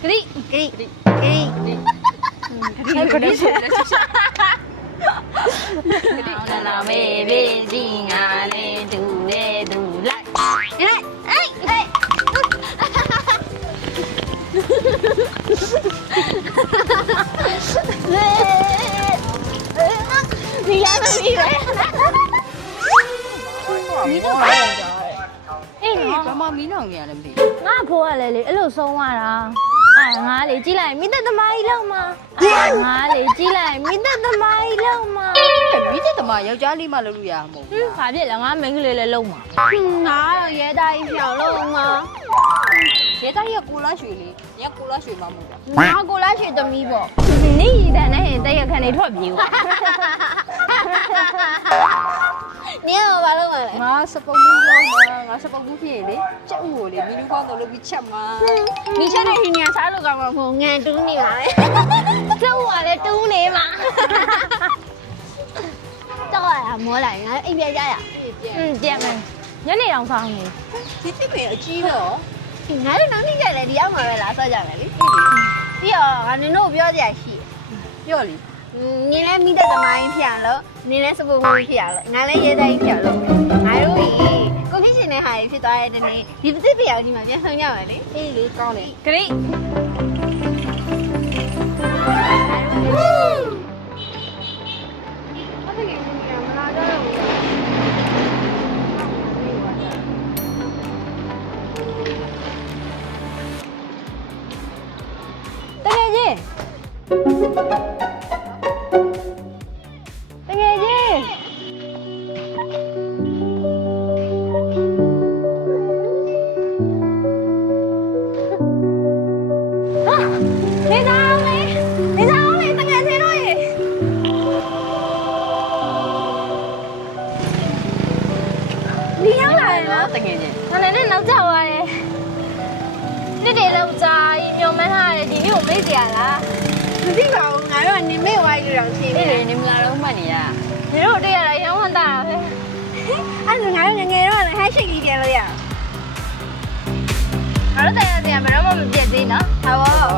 ဂရိ ဂိ ဂရိ လာမေဘေးဒီငါလေးဒူလေဒူလိုက်အေးအေးအေးဒီရမမီပဲမီတော့ပါတယ်အေးနော် ဘာမှမီးနောင်နေရတယ်မသိ ငါဖိုးကလည်းလေအဲ့လိုဆုံးသွားတာငါလေကြည့်လိုက်မိသက်သမားကြီးလောက်မှာငါလေကြည့်လိုက်မိသက်သမားကြီးလောက်မှာ ဘူးမိတဲ့တမယောက်ျားလေးမှလုပ်လို့ရမှာမဟုတ် ဘာဖြစ်လဲငါမိန်းကလေးလည်းလုံးမှာ ငါတော့ရဲသားကြီးဖြောင်းလို့မှာရဲသားကြီးကကိုလာရွှေလေးညကိုလာရွှေမှမဟုတ်ဘူး ငါကိုလားရွှေသမီးပေါ့နေရတဲ့နဲ့ဟင်တရခန်နေထွက်ပြေးပါ နင်ကဘာလုပ်မလဲငါစပုတ်ဘူးရောမှာငါစပုတ်ဘူးဖြစ်ရင်လေကြက်ဥကိုလေမီနူဖောင်းတော့လုပ်ပြီးချက်မှာ မိချက်တဲ့ဟင်းညာစားလို့ကောင်းမှာမဟုတ်ငန်တူးနေပါလေကျုပ်ကလည်းတူးနေမှာတော့ရမောလိုက်ငါအိမ်ပြန်ကြရပြန်မယ်ညနေအောင်ဆောင်နေ ဒီတစ်ပင်အကြီးတော့ ငါတို့နောက်နေ့ကျလည်းဒီရောက်မှာပဲလားဆော့ကြမယ်လေပြီးတော့ငါနင်တို့ပြောကြရရှိ ပြောလေ နင်လည်းမိတဲ့သမိုင်းဖြစ်လို့နင်လည်းစပူမှုဖြစ်ရလို့ငါလည်းရဲတိုင်းဖြစ်လို့ငါတို့ကိုဖြစ်ရှင်တဲ့ဟာဖြစ်သွားတဲ့နေ့ဒီပစ်ပြရကြီးမှာပြန်ဆောင်ကြမယ်လေ အေးလေကောင်းတယ် ဂရိတကယ်ချင်းတကယ်ချင်းနေသားအောင်လေနေသားအောင်လေတကယ်ချင်းတို့ရေဒီရောက်လာတယ်နော် တကယ်ချင်း ။ငါလည်းနောက်ကျသွားတယ်။နေ့တည်းလောက်ကြာရင်ညုံမန်းထားတယ်ဒီနေ့ကိုမေ့ကြရလား မသိပါဘူးငါတို့ကနေမေ့ဝိုင်းလို့တော့ရှင်း ။ နေ နေ့ တယ် တည်းနေမလာတော့မှတ်နေရ။ဒီတို့တည်းရတာရောင်းဝမ်းတာပဲ အဲ့ဒါငါတို့ငငယ်တော့လည်းဟဲ့ရှိတ်ကြီးပြန်လို့ရအောင် ။ငါတို့တည်းရတည်းမတော့မပြည့်သေးနော် ဟာဘော